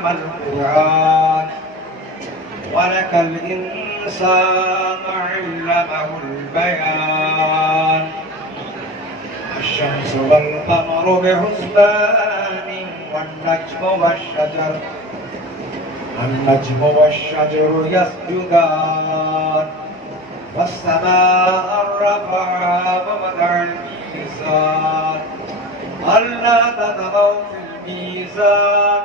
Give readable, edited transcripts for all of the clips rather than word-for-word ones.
علم القرآن ولك الإنسان علمه البيان الشمس والقمر بحسبان والنجم والشجر يسجدان والسماء رفعها ووضع الميزان ألا تطغوا في الميزان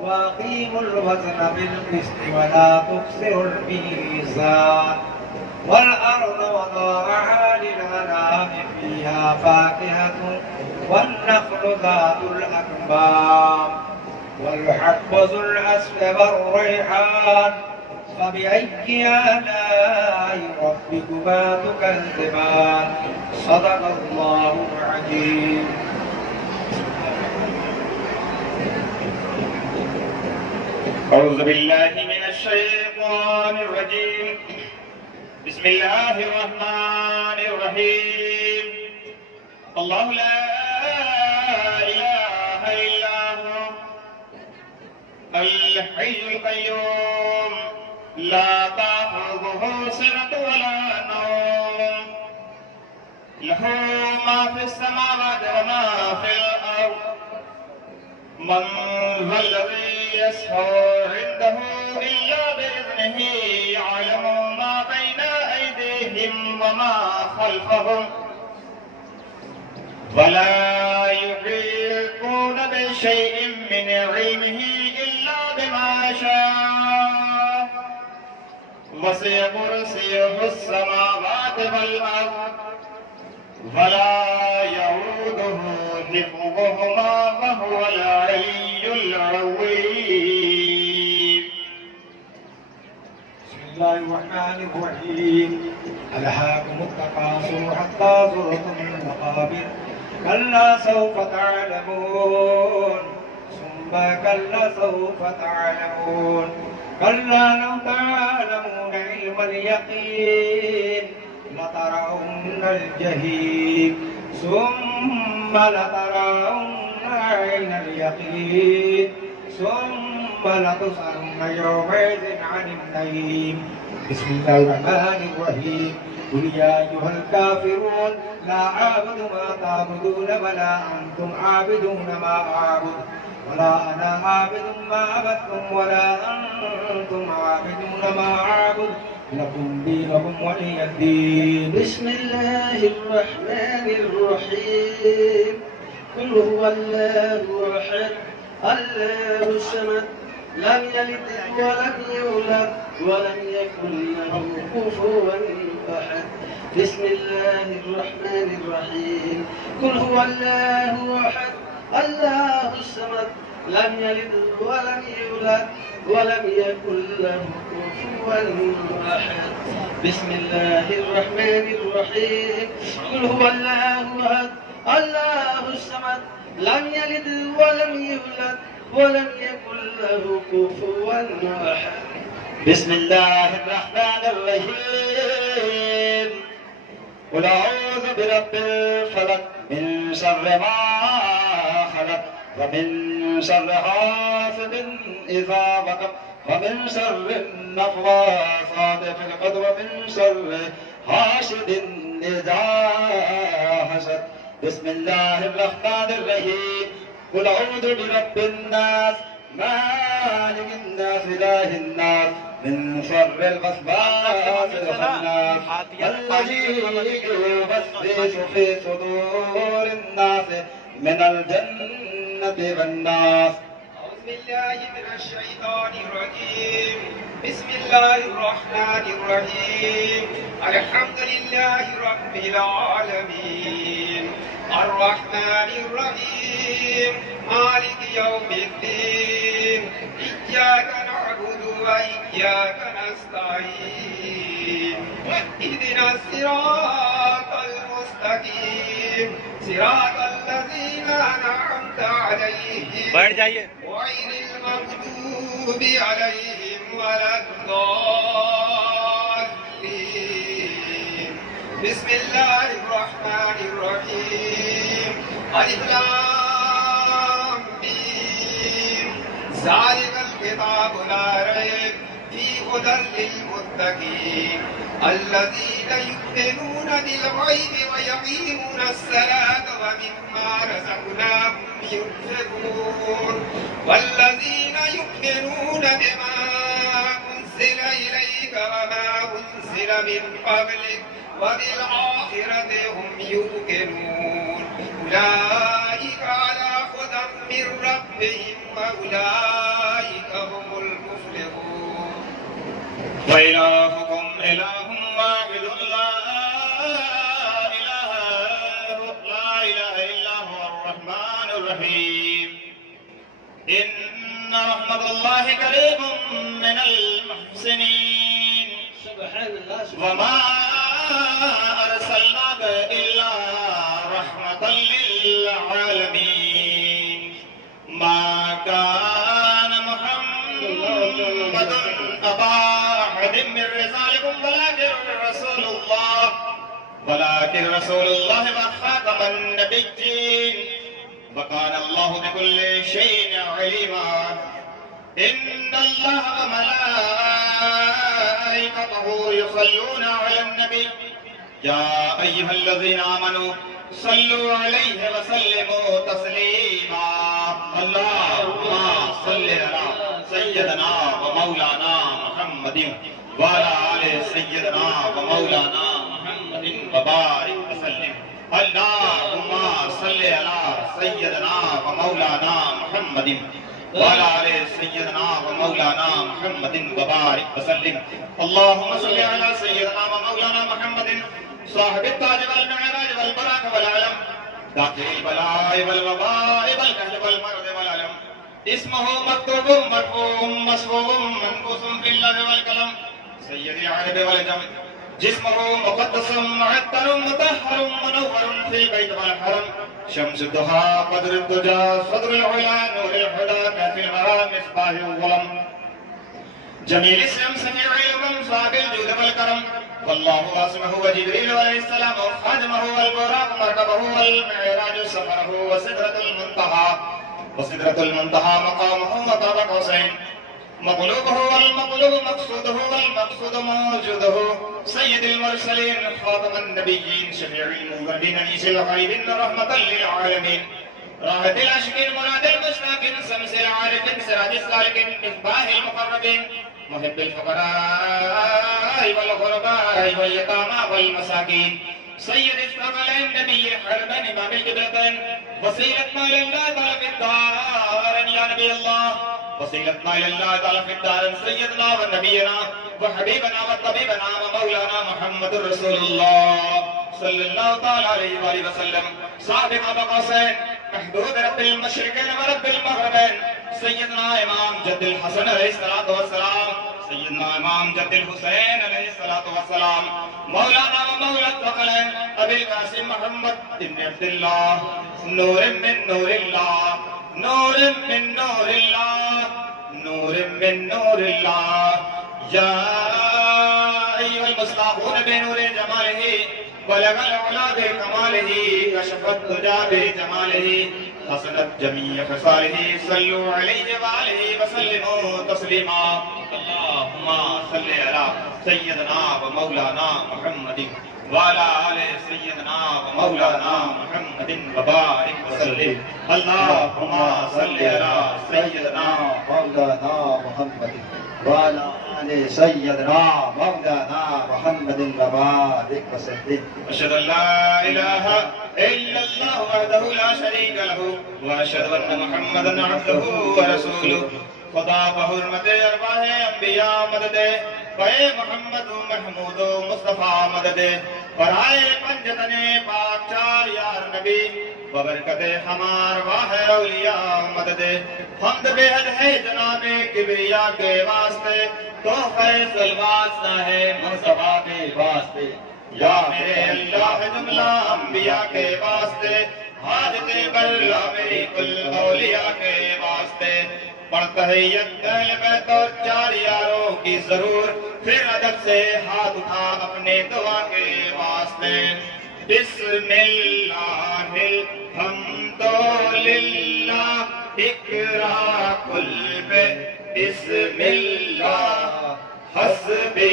وأقيموا الوزن بالقسط ولا تخسروا الميزان والأرض وضعها للأنعام فيها فاكهة والنخل ذات الأكمام والحب ذو العصف والريحان فبأي آلاء ربكما تكذبان صدق الله العظيم. أعوذ بالله من الشيطان الرجيم. بسم الله الرحمن الرحيم. الله لا إله إلا هو الحي القيوم لا تأخذه سنة ولا نوم له ما في السماوات وما في الأرض من ذا الذي يشفع عنده إلا بإذنه يعلم ما بين أيديهم وما خلفهم ولا يحيطون بشيء من علمه إلا بما شاء وسع كرسيه السماوات والأرض ولا يؤوده حفظهما وهو العلي العظيم. بسم الله الرحمن الرحيم. ألهاكم التكاثر حتى زرتم المقابر كلا سوف تعلمون ثم كلا سوف تعلمون كلا لو تعلمون علم اليقين لترون الجحيم ثم لترون عين اليقين ثم لتسألن يومئذ عن النعيم. بسم الله الرحمن الرحيم. قل يا أيها الكافرون لا أعبد ما تعبدون ولا أنتم عابدون ما أعبد ولا أنا عابد ما عبدتم ولا أنتم عابدون ما أعبد لكم دينكم ولي الدين. بسم الله الرحمن الرحيم. قل هو الله أحد الله الصمد لم يلد ولم يولد ولم يكن له كفوا أحد. بسم الله الرحمن الرحيم. قل هو الله أحد الله الصمد لم يلد ولم يولد ولم يكن له كفوا أحد. بسم الله الرحمن الرحيم. قل هو الله أحد الله الصمد لم يلد ولم يولد ولم يكن له كفوا أحد. بسم الله الرحمن الرحيم. قل أعوذ برب الفلق من شر ما خلق ومن شر حاسد إذا وقب ومن شر النفاثات في العقد ومن شر حاسد إذا حسد. بسم الله الرحمن الرحيم. قل أعوذ برب الناس مالك الناس إله الناس من شر الوسواس الخناس الذي يوسوس في صدور الناس من الجنة والناس. أعوذ بالله من الشيطان الرجيم. بسم الله الرحمن الرحيم. الحمد لله رب العالمين الرحمن الرحيم مالك يوم الدين إياك نعبد وإياك نستعين اهدنا الصراط المستقيم صراط الذين أنعمت عليهم غير المغضوب عليهم ولا الضالين. بسم الله الرحمن الرحيم. ألف لام ميم ذلك لا ريب في هدى للمتقين الذين يؤمنون بالغيب ويقيمون الصلاة ومما رزقناهم ينفقون والذين يؤمنون بما أنزل إليك وما أنزل من قبلك وبالآخرة هم يوقنون أولئك على هدى من ربهم وأولئك هم المفلحون. وإلهكم إله واحد لا إله إلا هو الرحمن الرحيم. إن رحمة الله قريب من المحسنين. سبحان الله وما أرسلناك إلا رحمة للعالمين. ما كان محمد أبا أحد من رجالكم ولكن رسول الله وخاتم النبيين وكان الله بكل شيء عليما. إن الله وملائكته يصلون على النبي يا أيها الذين آمنوا صلوا عليه وسلموا تسليما. اللهم صل على سيدنا ومولانا محمد وعلى آل سيدنا ومولانا محمد وبارك وسلم. اللهم صل على سيدنا ومولانا محمد وعلى آل سيدنا ومولانا محمد وبارك وسلم. اللهم صل على سيدنا ومولانا محمد صاحب التاج والمعراج والبراق والعلم داخل البلاء والوباء والكهل والمرض والعلم. اسمه مكتوب مرفوع مسموع منقوص في اللوح والقلم. سيد العرب والجم جسمه مقدس معطر مطهر منور في البيت والحرم. شمس الضحى قدر الدجى صدر العلا نور الهدى كافي الغرام مصباح الظلم. جميل الشمس في علم صاحب الجود والكرم. والله واسمه وجبريل عليه السلام خادمه والبراق مركبه والمعراج سفره وسدرة المنتهى مقامه وطاب قوسين. مطلوبه والمطلوب مقصوده والمقصود موجوده. سيد المرسلين خاتم النبيين شفيع المذنبين انيس الغيبين رحمة للعالمين. راحة العاشقين مراد المشتاقين شمس العارفين سراج السالكين مصباح المقربين محب الفقراء والغرباء واليتامى والمساكين. سيد الثقلين نبي الحرمين امام القبلتين وسيلتنا الى الله تعالى في الدارين يا نبي الله. وسيلتنا الى الله تعالى في الدارين سيدنا ونبينا وحبيبنا وطبيبنا ومولانا محمد رسول الله صلى الله تعالى عليه وآله وسلم. صاحب ابا قاسين محدود رب المشرقين ورب المغربين. سيدنا امام جد الحسن علیہ الصلوۃ والسلام. سيدنا امام جد الحسين علیہ الصلوۃ والسلام. مولانا ومولا الثقلين ابي القاسم محمد بن عبد الله نور من نور الله نور من نور الله نور من نور الله. يا ايها المصطفون بنور جماله بلغ العلا بكماله كشف الدجى بجماله حسنت جميع خصاله. صلوا عليه وآله وسلموا تسليما. اللهم صل على سيدنا ومولانا محمد وعلى آل سيدنا ومولانا محمد وبارك وسلم. اللهم صل على سيدنا مولانا محمد وعلى آل سيدنا مولانا محمد وبارك وسلم. أشهد أن لا إله إلا الله وحده لا شريك له وأشهد أن محمدا عبده ورسوله. خدا بحرمت ارواح انبیاء مدد بے محمد محمود مصطفیٰ مدد برائے پنجتن پاک چار یار نبی ببرکت ہمار واہ اولیاء مدد. حمد بے حد ہے جناب کبریا کے واسطے تحفہ سلوات ہے مصطفیٰ کے واسطے. یا میرے اللہ جملہ انبیاء کے واسطے حاجت برلا میری کل اولیاء کے واسطے. پڑھتا ہے یک اہل بیت اور چار یاروں کی ضرور پھر ادب سے ہاتھ اٹھا اپنے دعا کے واسطے. بسم اللہ الحمد للہ اقرا قل بسم اللہ حسبی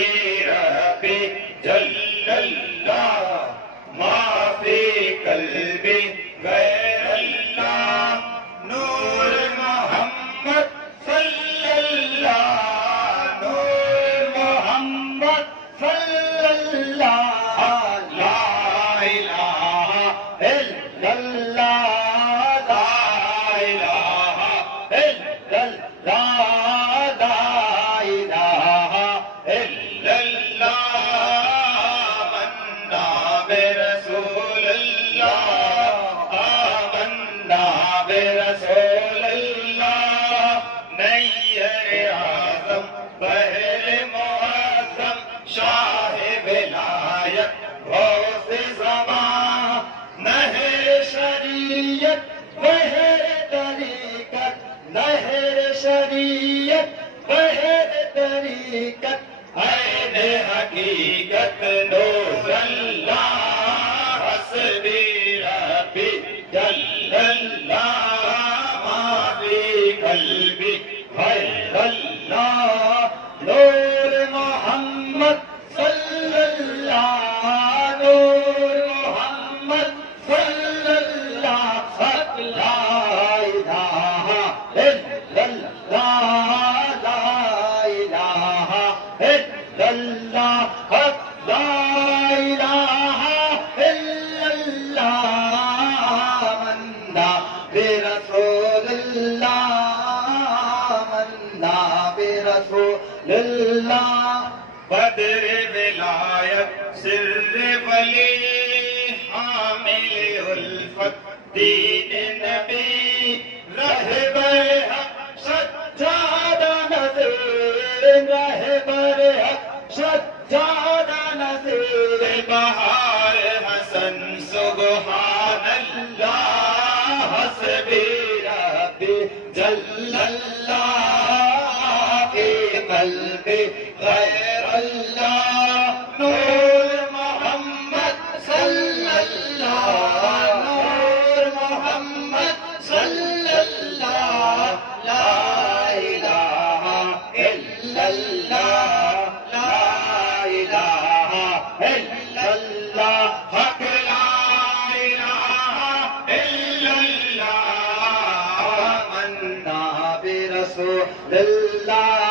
ربی جل اللہ ما فی قلبی غیر اللہ نور محمد صلی اللہ نور محمد صلی اللہ لا الہ الا اللہ لا الہ الا اللہ لا الہ الا اللہ آمنا برسول اللہ آمنا برسول اللہ نیر اعظم بحر معظم شاہ ولایت غوث زمان نہر شریعت بحر طریقت نہر شریعت بحر طریقت عین حقیقت نور اللہ حسبی ربی جل اللہ ما فی قلبی غیر اللہ نور محمد صلی اللہ نور محمد صلی اللہ لا الہ الا اللہ لا الہ الا اللہ لا الہ الا اللہ آمنا برسول اللہ آمنا برسول اللہ بدر ولایت سر ولی حامل الفت دین نبی رہبر حق سجادہ نذیر رہبر حق سجادہ نذیر بہار حسن سبحان اللہ حسبی ربی جل اللہ فی قلبی غیر اللہ نور محمد صلی اللہ نور محمد صلی اللہ لا الہ الا اللہ لا الہ الا اللہ حق لا الہ الا اللہ آمنا برسول اللہ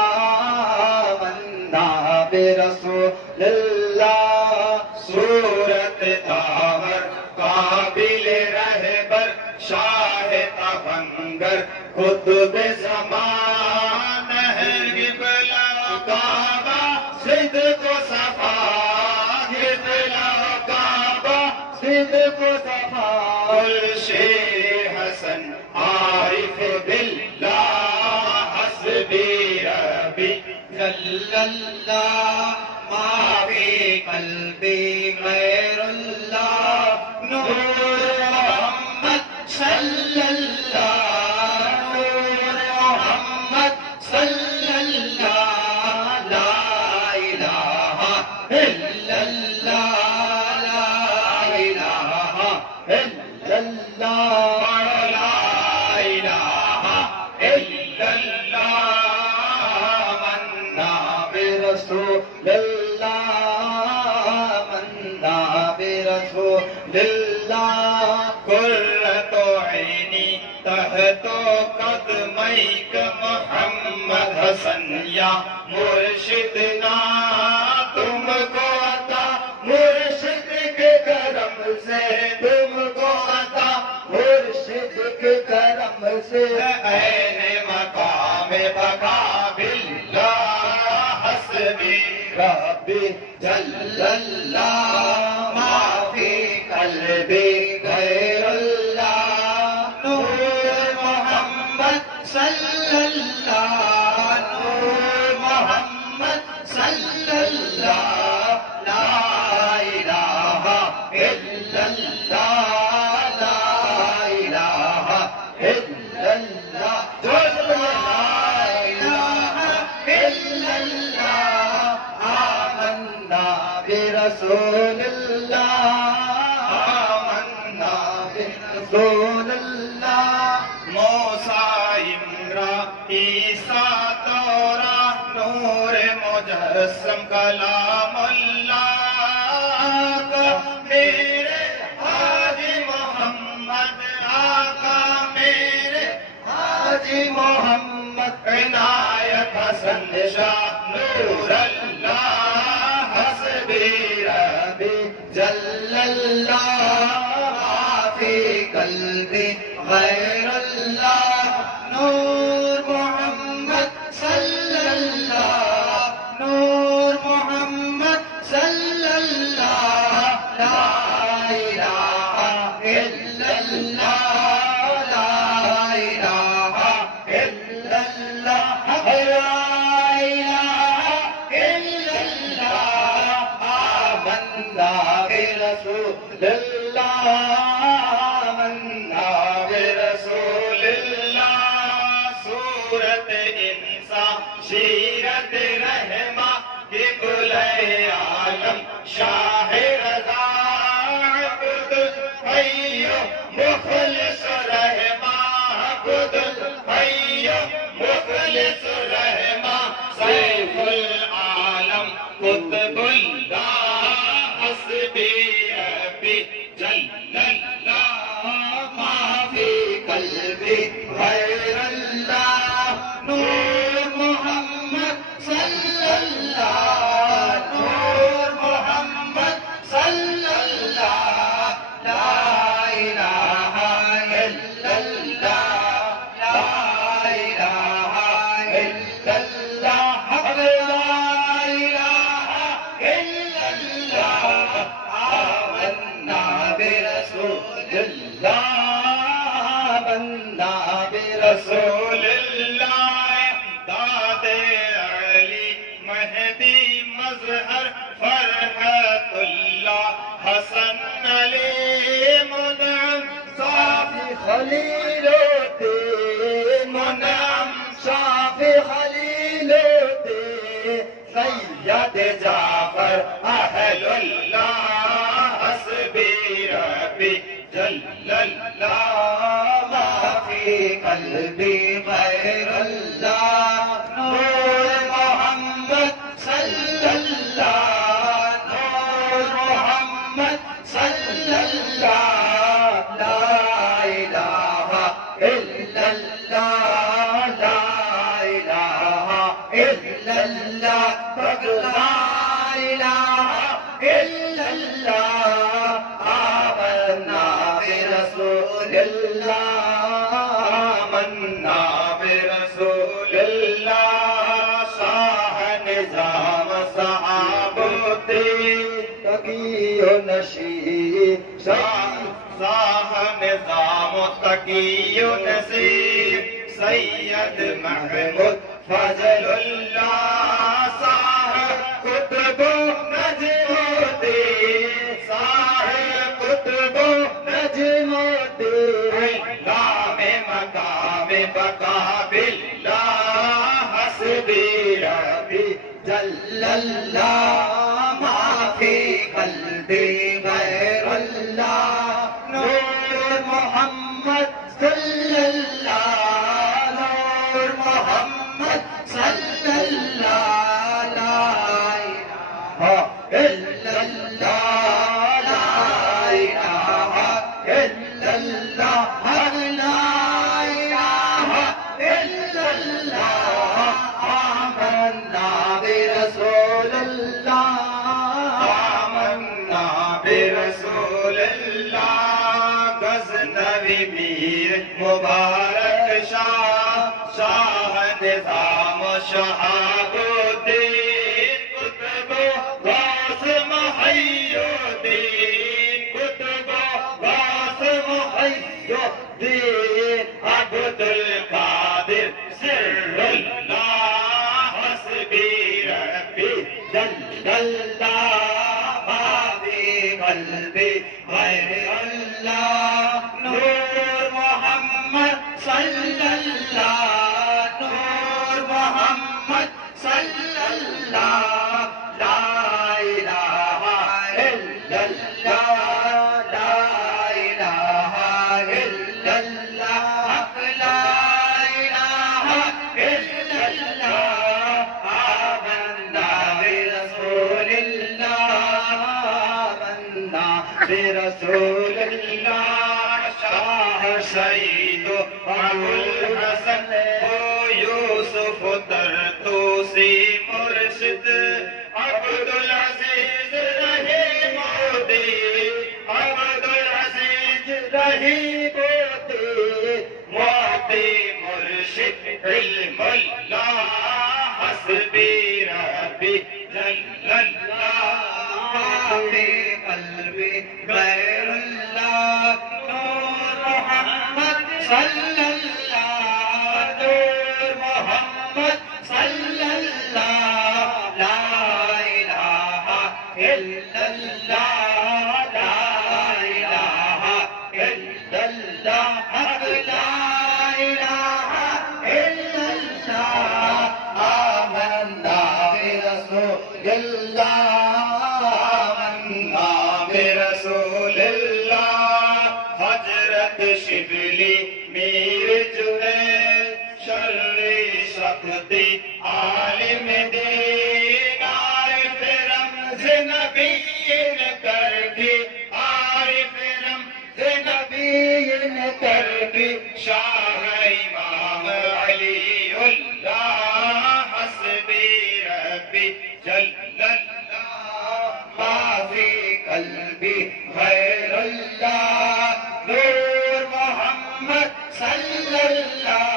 آمنا برسول اللہ صورت طاہر قابل رہبر شاہ تفنگر قطب زمان قبلہ کعبہ صدق و صفا قبلہ کعبہ صدق و صفا الشیخ حسن عارف باللہ حسبی ربی جل اللہ ما فی قلبی غیر اللہ نور محمد صلی اللہ نور محمد صلی اللہ لا الہ الا اللہ لا الہ الا اللہ لا الہ الا اللہ آمنا برسول اللہ آمنا برسول اللہ قرۃ عینی تحت قدمیک محمد حسن یا مرشدنا تم کو عطا مرشد کے کرم سے تم کو عطا مرشد کے کرم سے عین مقام بقا باللہ حسبی ربی جل اللہ ما فی قلبی غیر اللہ نور محمد صلی اللہ نور محمد صلی اللہ لا الہ الا اللہ لا الہ الا اللہ لا الہ الا اللہ آمنا برسول اللہ آمنا برسول اللہ موسیٰ عمران عیسیٰ مجسم کلام اللہ کا میرے حاجی محمد آقا میرے حاجی محمد عنایت حسن شاہ نور اللہ حسبی ربی جل اللہ فی قلبی غیر اللہ نور محمد صلی اللہ نور محمد صلی اللہ لا الہ الا اللہ لا الہ الا اللہ لا الہ الا اللہ آمنا برسول اللہ آمنا برسول اللہ سورت انسان سیرت رحمہ کی گلے عالم شاہ رضا عبد الحی مخلص رحمہ عبد الحی مخلص رحمہ سیف العالم قطب اللہ حسبی ربی جل اللہ ما فی قلبی غیر اللہ نور محمد صلی اللہ نور محمد صلی اللہ لا الہ الا اللہ لا الہ الا اللہ لا الہ الا اللہ آمنا برسول اللہ آمنا برسول اللہ داد علی مہدی مظہر فرحت اللہ حسن علی منعم صافی خلیل الدین منعم صافی خلیل الدین سید جعفر اہل اللہ حسبی ربی جل اللہ ما فی قلبی غیر اللہ نور محمد صلی اللہ نور محمد صلی اللہ لا الہ الا اللہ لا الہ الا اللہ لا الہ الا اللہ آمنا برسول اللہ آمنا برسول اللہ شاہ نظام صحابتی تقی و نشی شاہ نظام تقی و نصیر سید محمود فضل اللہ صاحب قطب نجم الدین صاحب قطب نجم الدین نام مقام بقا باللہ حسبی ربی جل اللہ ما فی قلبی غیر اللہ نور محمد صلی اللہ نور محمد صلی اللہ لا الہ الا اللہ لا الہ الا اللہ لا الہ الا اللہ آمنا برسول اللہ آمنا برسول اللہ غزنوی میر مبارک شاہ شاہ نظام شہاب الدین قطب غوث محی الدین قطب غوث محی الدین عبد القادر سر اللہ حسبی ربی جل اللہ ما فی قلبی غیر اللہ نور محمد صلی اللہ نور محمد صلی اللہ لا الہ الا اللہ لا الہ الا اللہ لا الہ الا اللہ آمنا برسول اللہ شاہ سعید ابو الحسن ہو یوسف ترتوسی مرشد عبد العزیز رہی مودی عبد العزیز رہی مودی مودی مرشد علم اللہ حسبی ربی جل اللہ فی قلبی غیر اللہ نور محمد صلی اللہ نور محمد صلی اللہ لا الہ الا اللہ لا الہ الا اللہ حق لا الہ الا اللہ آمنا برسول اللہ آمنا برسول اللہ حضرت شبلی میر جنید شرعی شخصی عالم دین عارف رمز نبیین کر کے عارف رمز نبیین کر کے شاہ امام علی اللہ حسبی ربی جل اللہ ما فی قلبی غیر اللہ نور محمد صلی اللہ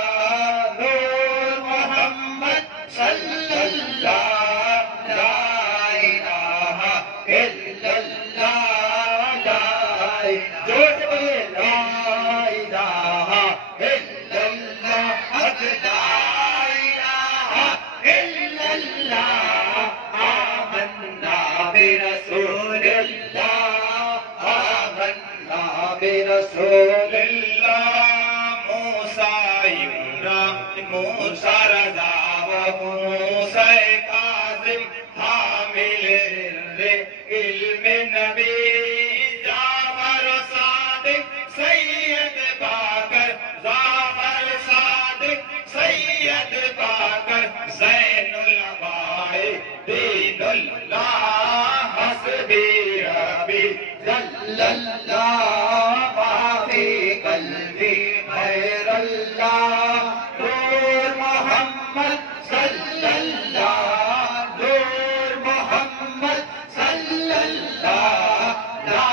نور محمد صلی اللہ لا الہ الا اللہ لا جوڑ سے بولیے لا الہ الا اللہ حق لا الہ الا اللہ آمنا برسول اللہ آمنا برسول اللہ موسیٰ عمران موسیٰ رضا و موسیٰ کاظم حامل علم نبی جعفر صادق سید باقر جعفر صادق سید باقر زین العبائی دین اللہ حسبی ربی جل اللہ ما فی قلبی غیر اللہ نور محمد صلی اللہ نور محمد صلی اللہ لا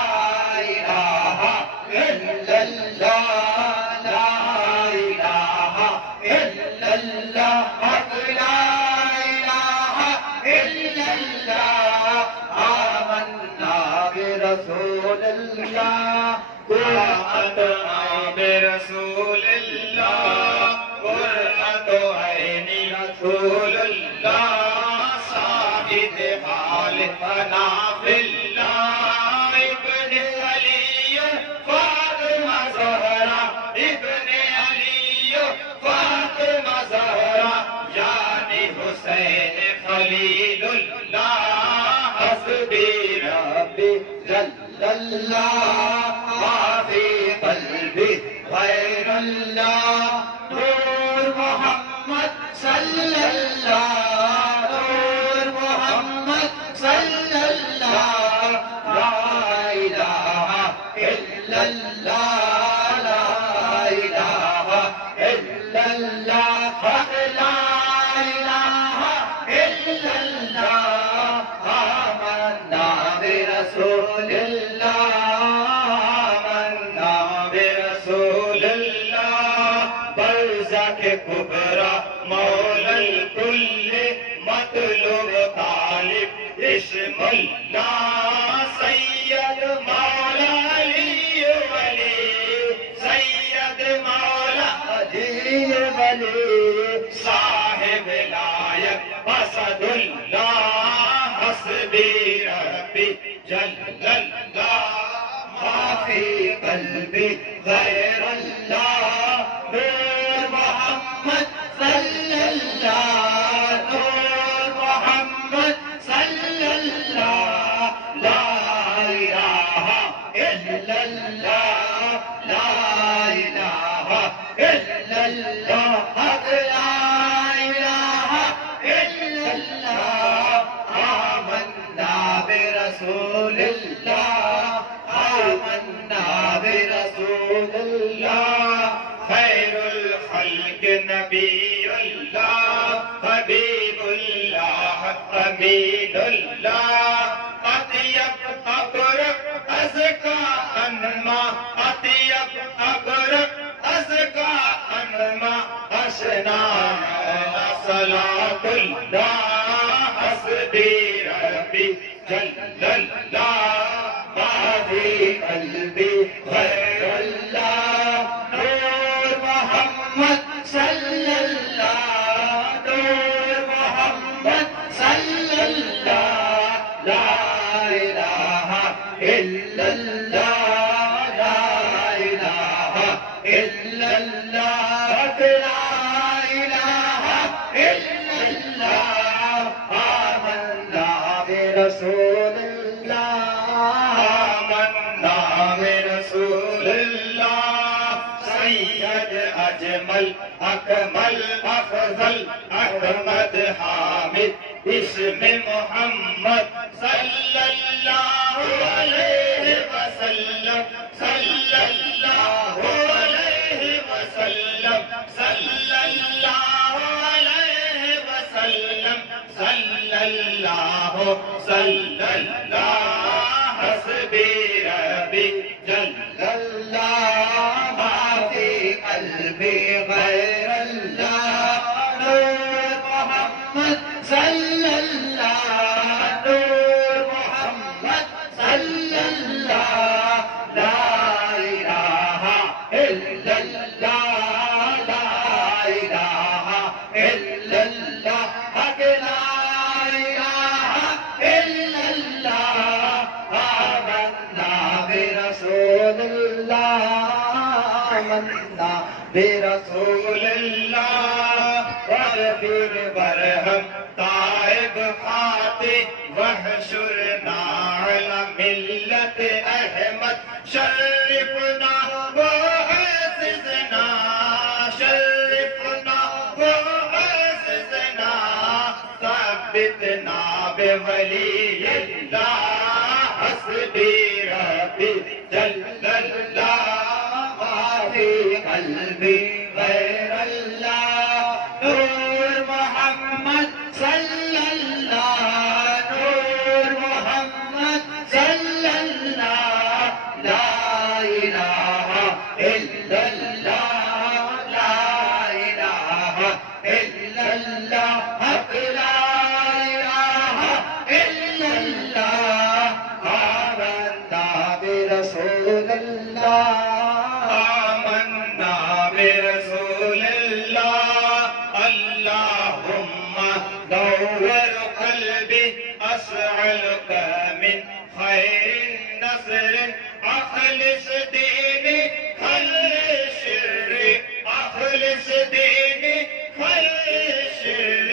الہ الا اللہ لا الہ الا اللہ حق لا الہ الا اللہ آمنا برسول اللہ قرآن برسول اللہ قرآن عین رسول اللہ شاہد حال فنا فی اللہ ابن علی فاطمہ زہرا ابن علی فاطمہ زہرا یعنی حسین خلیل اللہ حسبی ربی جل اللہ ما فی قلبی غیر اللہ نور محمد صلی اللہ نور محمد صلی اللہ لا الہ الا اللہ لا الہ الا اللہ حق لا الہ الا اللہ آمنا برسول اللہ آمنا برسول اللہ برزخ کبریٰ مولا الکل مطلوب طالب اسم اللہ سید مولا علی ولی سید مولا علی ولی صاحب لائق اسد اللہ حسبی ربی جل اللہ ما فی قلبی غیر اللہ نور محمد صلی اللہ نور محمد صلی اللہ لا الہ الا اللہ لا الہ الا اللہ حق لا الہ الا اللہ آمنا برسول اللہ جل اللہ ما فی قلبی غیر اللہ نور محمد صلی اللہ نور محمد صلی اللہ لا الہ الا اللہ لا الہ الا اللہ لا الہ الا اللہ آمنا برسول اللہ آمنا برسول اللہ سید اجمل اکمل افضل احمد حامد اسم محمد صلی اللہ علیہ وسلم صلی اللہ علیہ وسلم صلی اللہ علیہ وسلم صلی اللہ حسبی ربی جل اللہ ما فی قلبی غیر اللہ نور محمد صلی اللہ نور محمد صلی اللہ لا الہ الا اللہ لا الہ الا اللہ حق لا الہ الا اللہ آمنا برسول اللہ آمنا برسول اللہ واغفر وارحم تائب خاطئ واحشرنا على ملت احمد شرفنا واعززنا شرفنا واعززنا ثبتنا بولی اللہ حسبی ربی جل اللہ ما فی قلبی غیر اللہ نور محمد صلی اللہ نور محمد صلی اللہ لا الہ الا اللہ لا الہ الا اللہ حق لا الہ الا اللہ آمنا برسول اللہ آمنا برسول اللہ اللہم نور قلبی اسألک من خیر نصر اخلص دینی خل شر اخلص دینی خل شر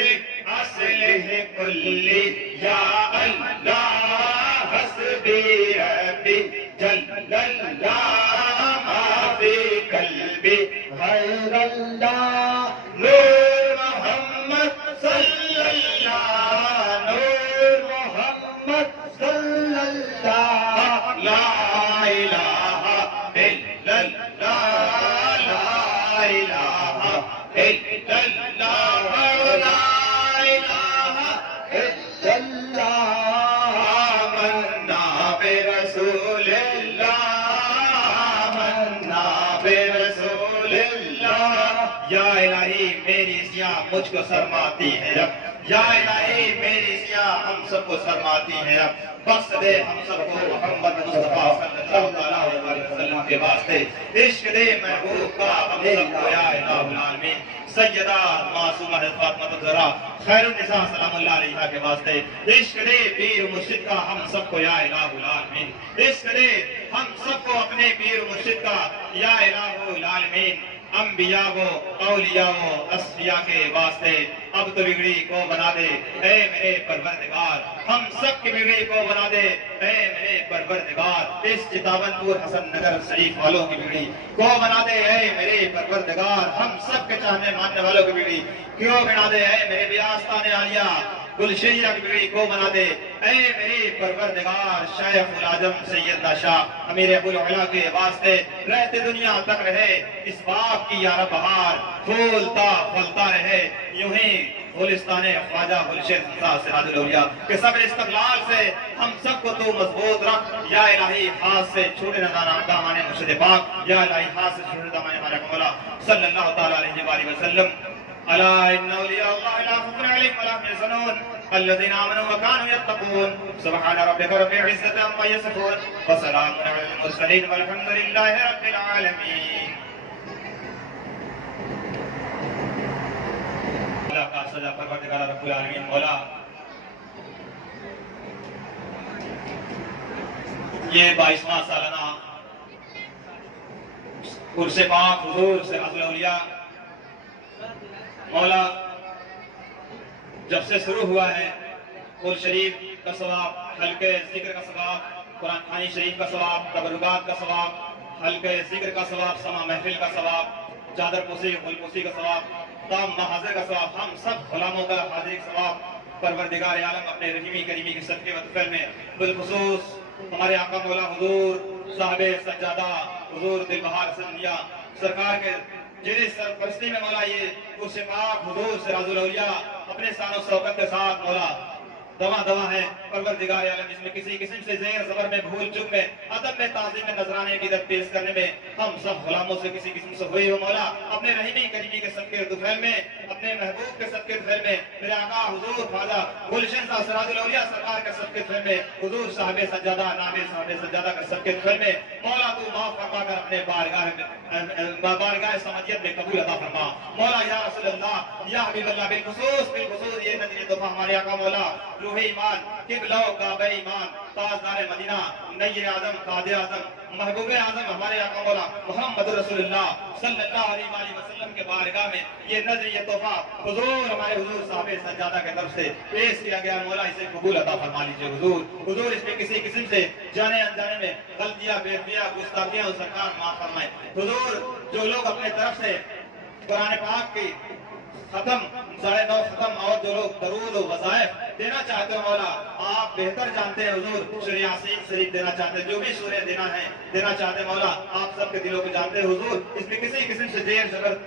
اصلح کلی یا اللہ حسبی ربی جل اللہ ما فی قلبی غیر اللہ نور محمد صلی اللہ نور محمد صلی اللہ لا الہ الا اللہ لا الہ الا اللہ لا الہ الا اللہ آمنا برسول اللہ آمنا برسول اللہ یا الہی میری سیاہ مجھ کو شرماتی ہے اب یا الہی میری سیاہ ہم سب کو شرماتی ہے اب بخش دے ہم سب کو محمد مصطفیٰ صلی اللہ علیہ وسلم کے واسطے عشق دے محبوب کا ہم سب کو یا الہ العالمین سیدہ معصومہ فاطمہ الزہرا خیر النساء سلام اللہ علیہا کے واسطے عشق دے پیر مرشد کا ہم سب کو یا الہ العالمین عشق دے ہم سب کو اپنے پیر مرشد کا یا الہ العالمین انبیاء و اولیاء و اصفیاء کے واسطے اب تو بگڑی کو بنا دے اے میرے پروردگار ہم سب کی بگڑی کو بنا دے اے میرے پروردگار اس چتاون پور حسن نگر شریف والوں کی بگڑی کو بنا دے اے میرے پروردگار ہم سب کے چاہنے ماننے والوں کی بگڑی کیوں بنا دے اے میرے بیاستان عالیہ گلشیہ کی بگڑی کو بنا دے اے میرے پروردگار شیخ العظم سیدنا شاہ امیر ابو العلا کے واسطے رہتے دنیا تک رہے اس باغ کی یارہ بہار پھولتا پھلتا رہے یوں ہی گلستان خواجہ گلشن سراج الاولیاء کہ صبر استقلال سے ہم سب کو تو مضبوط رکھ یا الہی ہاتھ سے چھوٹے نہ دامانے مرشد پاک یا الہی ہاتھ سے چھوٹے دامانے ہمارا مولا صلی اللہ تعالی علیہ وسلم الا ان اولیاء اللہ لا خوف علیہم ولا هم يحزنون الذين آمنوا وكانوا يتقون سبحان ربك رب العزة عما يصفون وسلام على المرسلين والحمد لله رب العالمين. مولا کا سجا پروردگار رب العالمین مولا یہ 22واں سالانہ عرس پاک حضور سراج الاولیاء مولا جب سے شروع ہوا ہے قرآن شریف کا ثواب، حلقے ذکر کا ثواب، قرآن خوانی شریف کا ثواب، تبرکات کا ثواب، حلقے ذکر کا ثواب، سما محفل کا ثواب، چادر پوسی غل پوسی کا ثواب، تام محاضر کا ثواب، ہم سب غلاموں کا حاضر کا ثواب پروردگار عالم اپنے رحیمی کریمی کے صدقے و طفیل میں بالخصوص ہمارے آقا مولا حضور صاحب سجادہ حضور دل بہار سنیا سرکار کے جنہیں سرپرستی میں مولا یہ عرس پاک حضور سراج الاولیاء اپنے شان و شوکت کے ساتھ مولا دوا ہے پروردگار عالم اس میں کسی قسم سے زیر زبر میں بھول چک میں ادب میں تعظیم میں نذرانے کی عبادت پیش کرنے میں ہم سب غلاموں سے کسی قسم سے ہوئی ہو مولا اپنے رحیمی کریمی کے صدقے طفیل میں اپنے محبوب کے صدقے طفیل میں میرے آقا حضور خواجہ گلشن صاحب سراج الاولیاء سرکار کے صدقے طفیل میں حضور صاحب سجادہ نام صاحب سجادہ کے صدقے طفیل میں مولا تو معاف فرما کر اپنے بارگاہ سمجھیت میں قبول عطا فرما مولا یا رسول اللہ یا حبیب اللہ بالخصوص یہ نظری تحفہ ہمارے آقا مولا روح ایمان قبلہ و کعبہ ایمان تاجدار مدینہ نیر اعظم قائد اعظم محبوب اعظم ہمارے آقا مولا محمد رسول اللہ صلی اللہ علیہ وآلہ وسلم کے بارگاہ میں یہ نظر یہ تحفہ حضور ہمارے حضور صاحب سجادہ کے طرف سے پیش کیا گیا مولا اسے قبول عطا فرما لیجیے حضور اس میں کسی قسم سے جانے انجانے میں غلطیاں بےحیاں گستاخیاں اور سرکار معاف فرمائے حضور جو لوگ اپنے طرف سے قرآن پاک کی ختم 9.5 ختم اور جو لوگ درود و وظائف دینا چاہتے ہو مولا آپ بہتر جانتے ہیں حضور سورہ یاسین شریف دینا چاہتے ہیں جو بھی سورہ دینا چاہتے ہیں مولا آپ سب کے دلوں کو جانتے ہیں حضور اس میں کسی قسم سے دیر زبر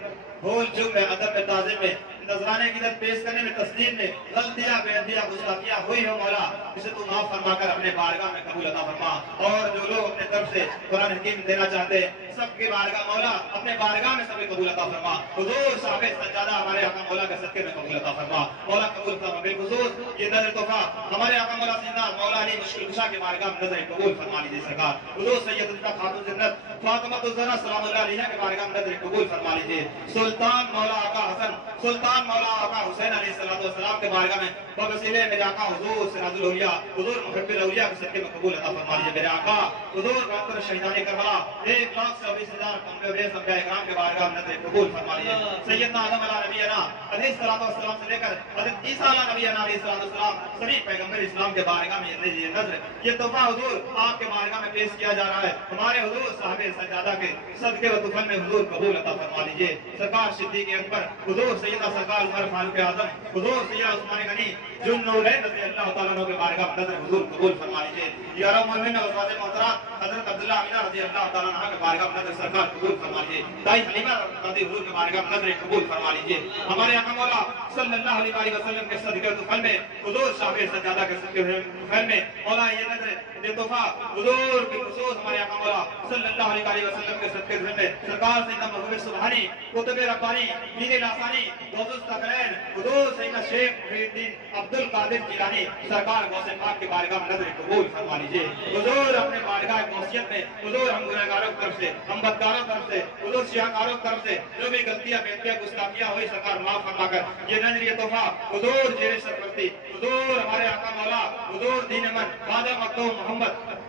بھول چوک میں ادب میں تعظیم میں نذرانے کی عزت پیش کرنے میں تسلیم میں غلطیاں بےحیاں گستاخیاں ہوئی ہو مولا اسے تو معاف فرما کر اپنے بارگاہ میں قبول عطا فرما اور جو لوگ اپنے طرف سے قرآن حکیم دینا چاہتے ہیں سب کے بارگاہ مولا اپنے بارگاہ میں سب قبول عطا فرما حضور صاحب سجادہ ہمارے آقا مولا کے صدقے میں قبول عطا فرما مولا قبول فرما بالخصوص یہ نظر تحفہ ہمارے آقا مولا سیدنا مولا علی مشکل کشا کے بارگاہ میں نظر قبول فرما لیجیے سرکار حضور سیدنا خاتون جنت فاطمہ الزہرا سلام اللہ علیہا کے بارگاہ میں نظر قبول فرما لیجیے سلطان مولا آقا حسن سلطان مولا آقا حسین علیہ السلام کے بارگاہ میں بوسیلے میرے آقا حضور سراج الاولیاء حضور محب الاولیاء کے صدقے میں قبول عطا فرما لیجیے میرے آقا حضور بہتر شہیدان کربلا 1,24,000 انبیاء کرام کے بارگاہ میں نظر قبول فرما لیجیے سیدنا آدم علیہ نبینا علیہ السلام سے لے کر حضرت عیسیٰ علیہ نبینا علیہ السلام سبھی پیغمبر اسلام کے بارگاہ میں یہ نظر یہ تحفہ حضور آپ کے بارگاہ میں پیش کیا جا رہا ہے ہمارے حضور صاحب سجادہ کے صدقے و طفل میں حضور قبول عطا فرما لیجیے سرکار صدیق اکبر حضور سیدنا سرکار عمر فاروق اعظم حضور سیدنا عثمان غنی ذوالنورین رضی اللہ تعالیٰ عنہ کے بارگاہ میں نظر حضور قبول فرما لیجیے یارہ مومن و ازواج محترمات حضرت عبداللہ امینہ رضی اللہ تعالیٰ عنہ کے بارگاہ میں نظر سرکار قبول فرما لیجیے دائی حلیمہ رضی حضور کے بارگاہ میں نظر قبول فرما لیجیے ہمارے آقا مولا صلی اللہ علیہ وسلم کے صدقے و طفل میں حضور صاحب سجادہ کے صدقے و طفل میں مولا یہ نظر یہ تحفہ حضور کی خصوص ہمارے آقا مولا صلی اللہ علیہ وسلم کے صدقے و طفل میں سرکار سیدنا محمد سبحانی قطب ربانی میر لاسانی غوث الثقلین حضور سیدنا شیخ محی الدین عبد القادر جیلانی سرکار غوث پاک کے بارگاہ میں نظر قبول فرما لیجیے حضور اپنے بارگاہ غوثیت میں حضور ہم گنہگاروں کی طرف سے ہم بدکاروں کی طرف سے حضور سیاہکاروں کی طرف سے جو بھی غلطیاں بےحیاں گستاخیاں ہوئی سرکار معاف فرما کر یہ نظر یہ تحفہ حضور جیل سرپرستی حضور ہمارے آقا مولا حضور دین من خواجہ مخدوم محمد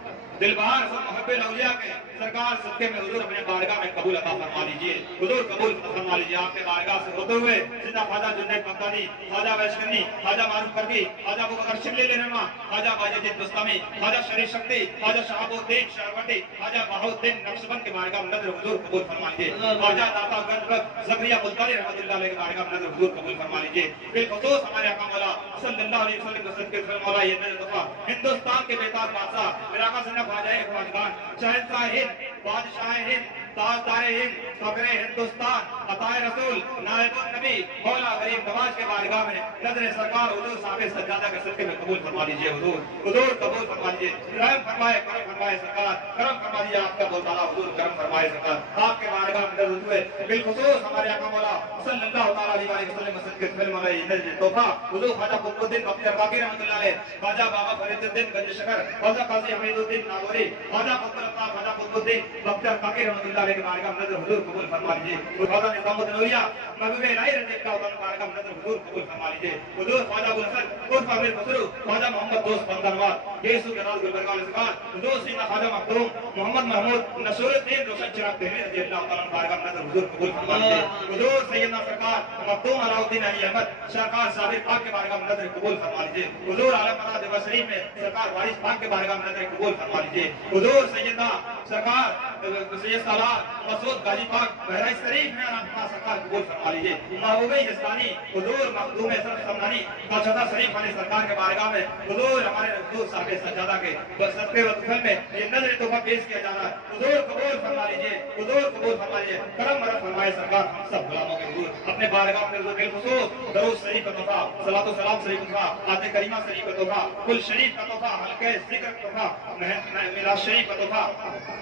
دل بہار سب محب الاولیاء کے سرکار صدقے میں حضور اپنے بارگاہ میں قبول عطا فرما لیجیے حضور قبول فرما لیجیے آپ کے بارگاہ سے ہوتے ہوئے سیدنا خواجہ جنید بغدادی خواجہ ویشکنی خواجہ معروف کرکی خواجہ ابوبکر شبلی رحمہ خواجہ باجد بستامی خواجہ شریف شکتی خواجہ شہاب الدین شہروردی خواجہ بہاؤالدین نقشبند کے بارگاہ میں نظر حضور قبول فرما لیجیے خواجہ داتا گنج زکریا ملتانی رحمۃ اللہ علیہ کے بارگاہ میں نظر حضور قبول فرما لیجیے بالخصوص ہمارے آقا مولا صلی اللہ علیہ وسلم کے صدقے سے مولا یہ نظر دفعہ ہندوستان کے بے تاب بادشاہ میرا آقا خواجہ خواجگان شہنشاہ ہند بادشاہ ہند تاجدار ہند فخر ہندوستان عطائے رسول نائب النبی مولا غریب نواز کے بارگاہ میں نظر سرکار حضور صاحب سجادہ کے صدقے میں قبول فرما لیجیے حضور قبول فرما لیجیے رحم فرمائے کرم فرمائے سرکار کرم فرما لیجیے آپ کا بول بالا حضور کرم فرمائے سرکار آپ کے بارگاہ میں نظر ہوئے بالخصوص ہمارے آقا مولا صلی اللہ تعالی علیہ وسلم کے فلم میں یہ تحفہ حضور خواجہ قطب الدین بختیار باقی رحمۃ اللہ علیہ خواجہ بابا فرید الدین گنج شکر خواجہ قاضی حمید الدین ناگوری خواجہ قطب اللہ خواجہ قطب الدین بختیار باقی رحمۃ اللہ علیہ کے بارگاہ میں نظر حضور قبول فرما لیجیے خواجہ نظام الدین اولیاء محبوب الہی رضی اللہ تعالی بارگاہ میں نظر حضور قبول فرما لیجیے حضور خواجہ ابو الحسن عرف امیر خسرو خواجہ محمد دوست بندرواز یسوع کے ناز گلبرگہ والے سرکار حضور سیدنا خواجہ مخدوم محمد محمود نصور الدین روشن چراغ دہلوی رضی اللہ تعالی بارگاہ میں نظر حضور قبول فرما لیجیے حضور سیدنا سرکار مخدوم علاء الدین علی احمد سرکار صابر پاک کے بارگاہ میں نظر قبول فرما لیجیے حضور عالم بنا دیوا شریف میں سرکار وارث پاک کے بارگاہ میں نظر قبول فرما لیجیے حضور سیدنا سرکار سید سالار مسعود غازی پاک بہرائچ شریف میں اپنا سرکار قبول فرما لیجیے محبوب یزدانی حضور مخدوم سر سمنانی کاشدہ شریف والے سرکار کے بارگاہ میں حضور ہمارے حضور صاحب سجادہ کے صدقے و طفل میں یہ نظر تحفہ پیش کیا جا رہا ہے حضور قبول فرما لیجیے حضور قبول فرما لیجیے کرم مرد فرمائے سرکار ہم سب غلاموں کے حضور اپنے بارگاہ میں حضور بالخصوص درود شریف کا تحفہ صلاۃ و سلام شریف کا تحفہ آیت کریمہ شریف کا تحفہ کل شریف کا تحفہ حلقہ ذکر کا تحفہ میراث شریف کا تحفہ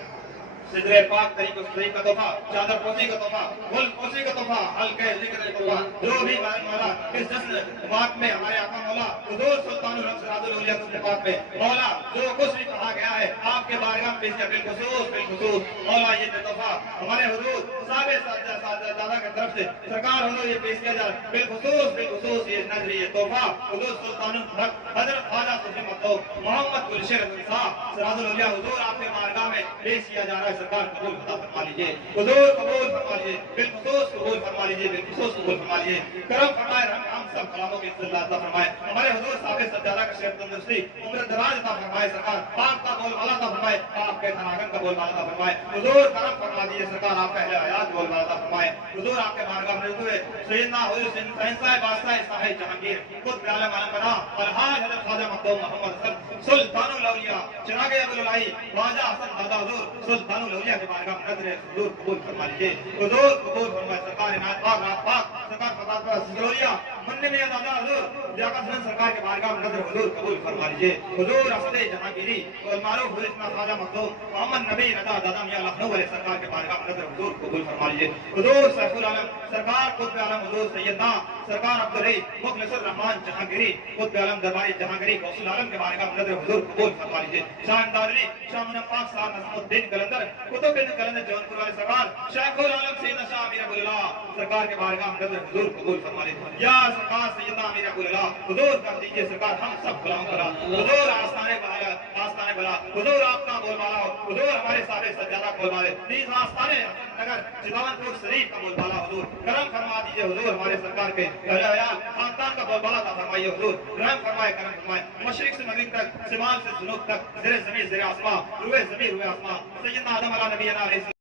سدرے پاک طریقہ شریف کا تحفہ چادر پوشی کا تحفہ گل پوشی کا تحفہ حلقہ ذکر کا تحفہ جو بھی مولا اس جشن پاک میں ہمارے آقا مولا حضور سلطان الحق سراج الاولیاء کے پاک میں مولا جو کچھ بھی کہا گیا ہے آپ کے بارگاہ میں پیش کیا بالخصوص مولا یہ تحفہ ہمارے حضور صاحب دادا کی طرف سے سرکار حضور یہ پیش کیا جائے بالخصوص یہ نظر یہ تحفہ حضور سلطان الحق حضرت خواجہ صوفی مخدوم محمد گلشیر صاحب سراج الاولیاء حضور آپ کے بارگاہ میں پیش کیا جا رہا ہے سرکار قبول فرما لیجیے حضور قبول فرما لیجیے بالخصوص قبول فرما لیجیے بالخصوص قبول فرما لیجیے کرم فرمائے ہم سب غلاموں کی عزت عطا فرمائے ہمارے حضور صاحب سجادہ کا شیخ تندرستی عمر دراز عطا فرمائے سرکار پاک کا بول بالا عطا فرمائے آپ کے تناگن کا بول بالا عطا فرمائے حضور کرم فرما دیجیے سرکار آپ کا اہل حیات بول بالا عطا فرمائے حضور آپ کے بارگاہ میں ہوئے سیدنا حضور شہنشاہ بادشاہ صاحب جہانگیر خود عالم عالم بنا الحاج حضرت خواجہ مخدوم محمد سلطان الاولیاء چراغ ابوالعلائی خواجہ حسن دادا حضور سلطان الاولیاء کے بارگاہ میں نظر حضور قبول فرما لیجیے حضور قبول فرمائے سرکار عنایت پاک رات پاک سرکار فتح پر سلولیہ مننے میں دادا حضور لیاقت حسن سرکار کے بارگاہ میں نظر حضور قبول فرما لیجیے حضور اسد جہانگیری اور معروف حضرت خواجہ مخدوم محمد نبی رضا دادا میاں لکھنؤ والے سرکار کے بارگاہ میں نظر حضور قبول فرما لیجیے حضور سیف العالم سرکار قطب عالم حضور سیدنا سرکار عبدالرحیم مخلص الرحمان جہانگیری قطب عالم درباری جہانگیری غوث العالم کے بارگاہ میں نظر حضور قبول فرما لیجیے شاہ امداد علی شاہ منم پاک صاحب نظم الدین قلندر قطب بن قلندر جونپور والے سرکار شیخ العالم سیدنا شاہ امیر ابو اللہ سرکار کے بارگاہ میں نظر حضور قبول فرما لیجیے یا سرکار سیدنا امیر ابو اللہ حضور کر دیجیے سرکار ہم سب غلام کرا حضور آستانے بلا حضور آپ کا بول بالا ہو حضور ہمارے سارے سجادہ بول بالے نیز آستانے نگر چتاون پور شریف کا بول بالا حضور کرم فرما دیجیے حضور ہمارے سرکار کے اہل حیات خاندان کا بول بالا عطا فرمائیے حضور رحم فرمائے کرم فرمائے مشرق سے مغرب تک شمال سے جنوب تک زیر زمین زیر آسمان روئے زمین روئے آسمان سیدنا آدم علیہ نبینا علیہ